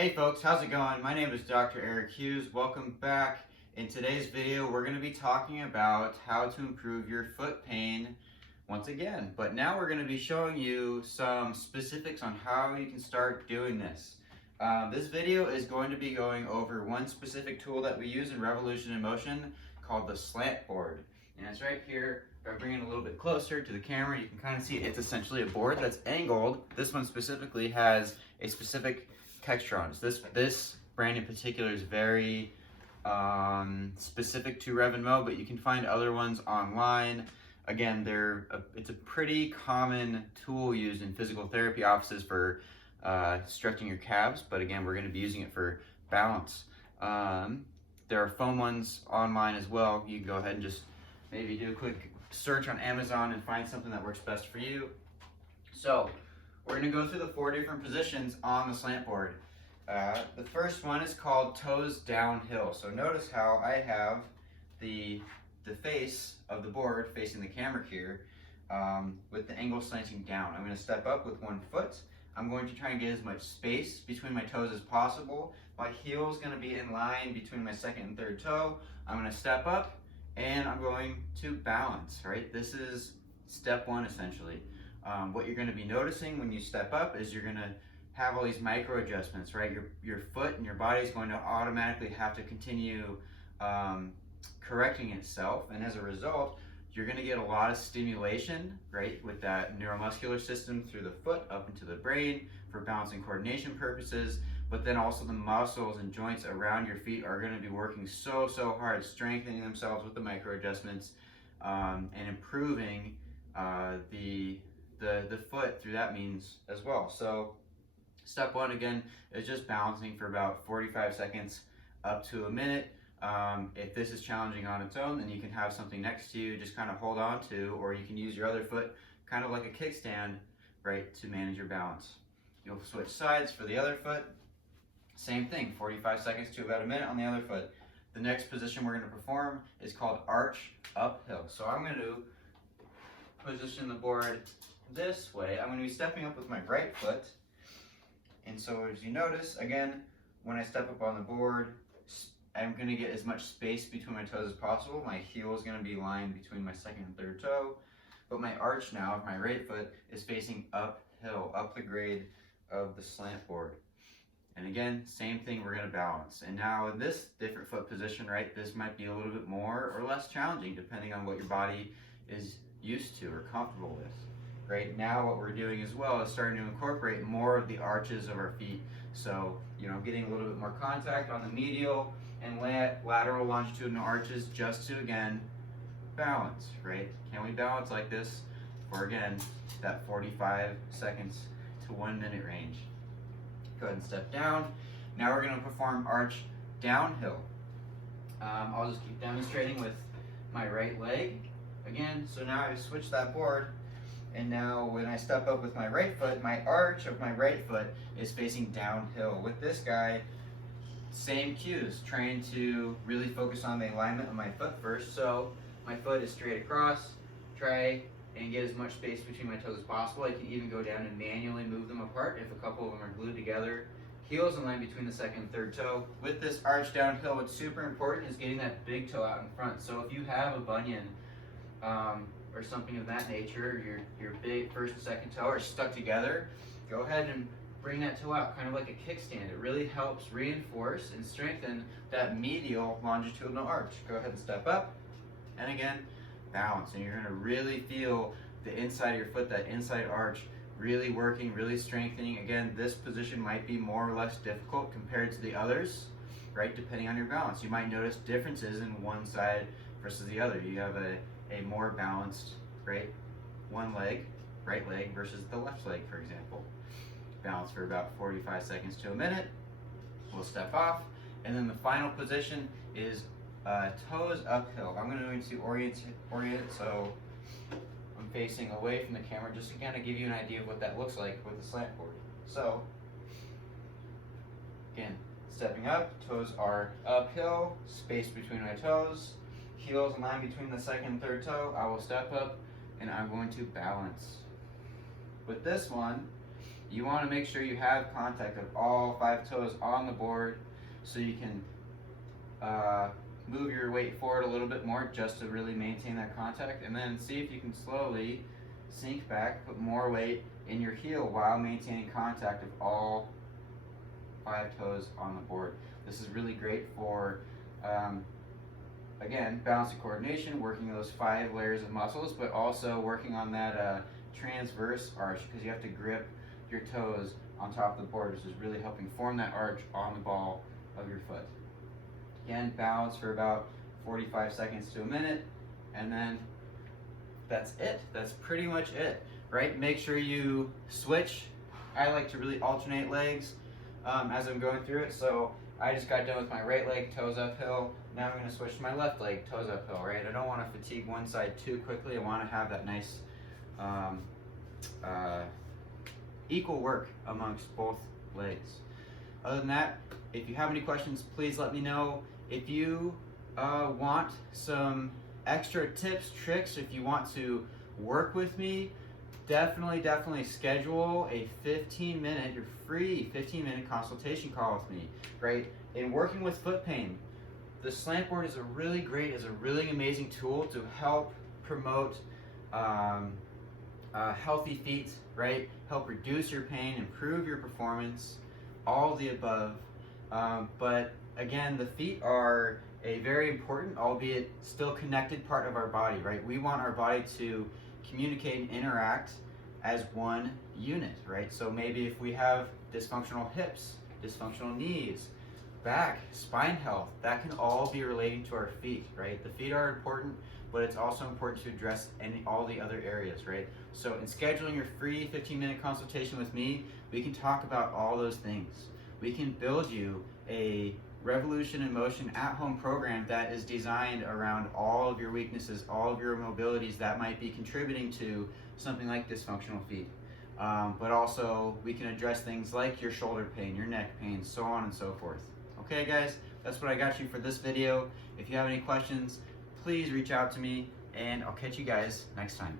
Hey folks, how's it going? My name is Dr. Eric Hughes. Welcome back. In today's video, we're going to be talking about how to improve your foot pain once again. But now we're going to be showing you some specifics on how you can start doing this. This video is going to be going over one specific tool that we use in Revolution in Motion called the Slant Board. And it's right here. If I bring it a little bit closer to the camera, you can kind of see it's essentially a board that's angled. This one specifically has a specific texture on it. This brand in particular is very specific to Rev and Mo, but you can find other ones online. Again, it's a pretty common tool used in physical therapy offices for stretching your calves, but again, we're going to be using it for balance. There are foam ones online as well. You can go ahead and just maybe do a quick search on Amazon and find something that works best for you. So we're going to go through the 4 different positions on the slant board. The first one is called toes downhill. So notice how I have the face of the board facing the camera here with the angle slanting down. I'm going to step up with one foot. I'm going to try and get as much space between my toes as possible. My heel is going to be in line between my second and third toe. I'm going to step up and I'm going to balance, right? This is step one essentially. What you're going to be noticing when you step up is you're going to have all these micro adjustments, right? Your foot and your body is going to automatically have to continue correcting itself, and as a result, you're going to get a lot of stimulation, right, with that neuromuscular system through the foot up into the brain for balance and coordination purposes, but then also the muscles and joints around your feet are going to be working so hard, strengthening themselves with the micro adjustments and improving the foot through that means as well. So step one again is just balancing for about 45 seconds up to a minute. If this is challenging on its own, then you can have something next to you just kind of hold on to, or you can use your other foot kind of like a kickstand, right, to manage your balance. You'll switch sides for the other foot. Same thing, 45 seconds to about a minute on the other foot. The next position we're going to perform is called arch uphill. So I'm going to position the board this way. I'm going to be stepping up with my right foot. And so as you notice, again, when I step up on the board, I'm going to get as much space between my toes as possible. My heel is going to be lined between my second and third toe. But my arch now of my right foot is facing uphill, up the grade of the slant board. And again, same thing, we're going to balance. And now in this different foot position, right, this might be a little bit more or less challenging depending on what your body is used to or comfortable with. Right now what we're doing as well is starting to incorporate more of the arches of our feet. So, getting a little bit more contact on the medial and lateral longitudinal arches just to, again, balance, right? Can we balance like this for, again, that 45 seconds to 1 minute range? Go ahead and step down. Now we're going to perform arch downhill. I'll just keep demonstrating with my right leg. Again, so now I've switched that board. And now when I step up with my right foot, my arch of my right foot is facing downhill. With this guy, same cues, trying to really focus on the alignment of my foot first. So my foot is straight across, try and get as much space between my toes as possible. I can even go down and manually move them apart if a couple of them are glued together. Heels in line between the second and third toe. With this arch downhill, what's super important is getting that big toe out in front. So if you have a bunion, or something of that nature, your big first and second toe are stuck together, go ahead and bring that toe out, kind of like a kickstand. It really helps reinforce and strengthen that medial longitudinal arch. Go ahead and step up, and again, balance. And you're going to really feel the inside of your foot, that inside arch, really working, really strengthening. Again, this position might be more or less difficult compared to the others, right, depending on your balance. You might notice differences in one side versus the other. You have a more balanced, right, one leg, right leg versus the left leg, for example. Balance for about 45 seconds to a minute. We'll step off, and then the final position is toes uphill. I'm going to orient so I'm facing away from the camera just to kind of give you an idea of what that looks like with the slant board. So again, stepping up, toes are uphill, space between my toes, heels in line between the second and third toe. I will step up and I'm going to balance. With this one, You want to make sure you have contact of all 5 toes on the board so you can move your weight forward a little bit more just to really maintain that contact, and then see if you can slowly sink back, put more weight in your heel while maintaining contact of all 5 toes on the board. This is really great for, again, balance and coordination, working those 5 layers of muscles, but also working on that transverse arch, because you have to grip your toes on top of the board, which is really helping form that arch on the ball of your foot. Again, balance for about 45 seconds to a minute, and then that's it. That's pretty much it, right? Make sure you switch. I like to really alternate legs as I'm going through it. So I just got done with my right leg, toes uphill. Now I'm going to switch to my left leg, toes uphill, right? I don't want to fatigue one side too quickly. I want to have that nice equal work amongst both legs. Other than that, if you have any questions, please let me know. If you want some extra tips, tricks, if you want to work with me, definitely schedule a 15-minute, your free 15-minute consultation call with me, right? In working with foot pain, the Slant Board is a really amazing tool to help promote healthy feet, right? Help reduce your pain, improve your performance, all of the above. But again, the feet are a very important, albeit still connected part of our body, right? We want our body to communicate and interact as one unit, right? So maybe if we have dysfunctional hips, dysfunctional knees, back, spine health, that can all be relating to our feet, right? The feet are important, but it's also important to address all the other areas, right? So in scheduling your free 15-minute consultation with me, we can talk about all those things. We can build you a Revolution in Motion at-home program that is designed around all of your weaknesses, all of your mobilities that might be contributing to something like dysfunctional feet. But also we can address things like your shoulder pain, your neck pain, so on and so forth. Okay guys, that's what I got you for this video. If you have any questions, please reach out to me, and I'll catch you guys next time.